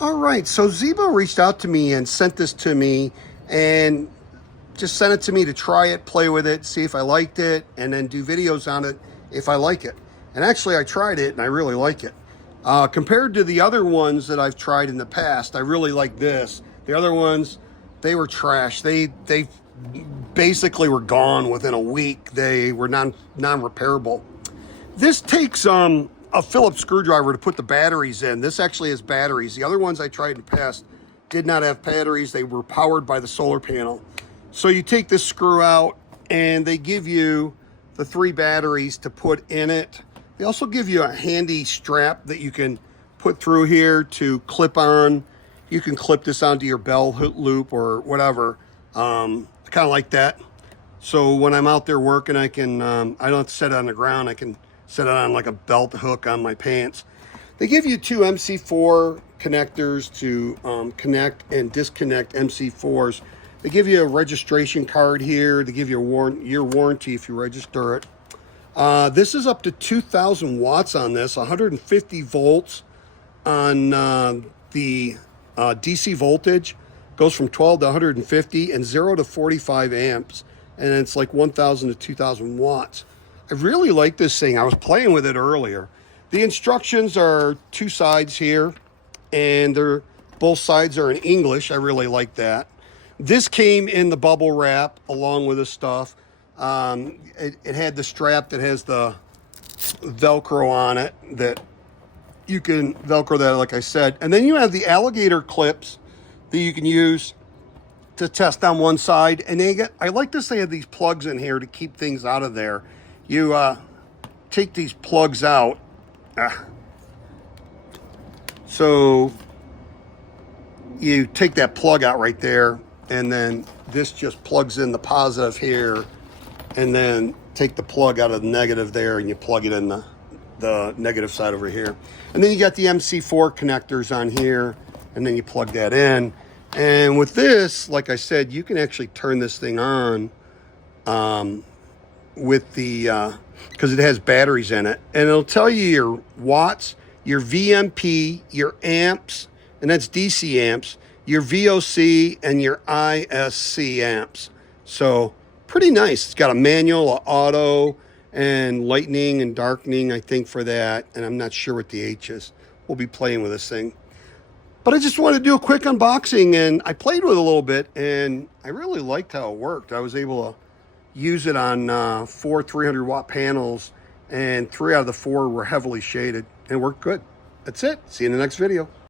All right, so ZiBOO reached out to me and sent this to me and just sent it to me to try it, play with it, see if I liked it, and then do videos on it if I like it. And actually, I tried it and I really like it. Compared to the other ones that I've tried in the past, I really like this. The other ones, they were trash. They basically were gone within a week. They were non-repairable. This takes a Phillips screwdriver to put the batteries in. This actually has batteries. The other ones I tried in the past did not have batteries. They were powered by the solar panel. So you take this screw out and they give you the 3 batteries to put in it. They also give you a handy strap that you can put through here to clip on. You can clip this onto your bell loop or whatever, kind of like that. So when I'm out there working, I can, I don't have to set it on the ground. I can set it on like a belt hook on my pants. They give you 2 MC4 connectors to connect and disconnect MC4s. They give you a registration card here. They give you a year warranty if you register it. This is up to 2,000 watts on this, 150 volts on the DC voltage. Goes from 12 to 150 and 0 to 45 amps. And it's like 1,000 to 2,000 watts. I really like this thing. I was playing with it earlier. The instructions are 2 sides here, and both sides are in English. I really like that. This came in the bubble wrap along with this stuff. It had the strap that has the Velcro on it that you can Velcro that, like I said. And then you have the alligator clips that you can use to test on one side. And I like this, they have these plugs in here to keep things out of there. You take these plugs out. So you take that plug out right there, and then this just plugs in the positive here, and then take the plug out of the negative there, and you plug it in the negative side over here. And then you got the MC4 connectors on here, and then you plug that in. And with this, like I said, you can actually turn this thing on with the, because it has batteries in it. And it'll tell you your watts, your VMP, your amps, and that's DC amps, your VOC, and your ISC amps. So pretty nice. It's got a manual, a auto, and lightning and darkening, I think, for that. And I'm not sure what the H is. We'll be playing with this thing. But I just wanted to do a quick unboxing, and I played with it a little bit, and I really liked how it worked. I was able to use it on 4 300-watt panels, and 3 out of the 4 were heavily shaded, and it worked good. That's it. See you in the next video.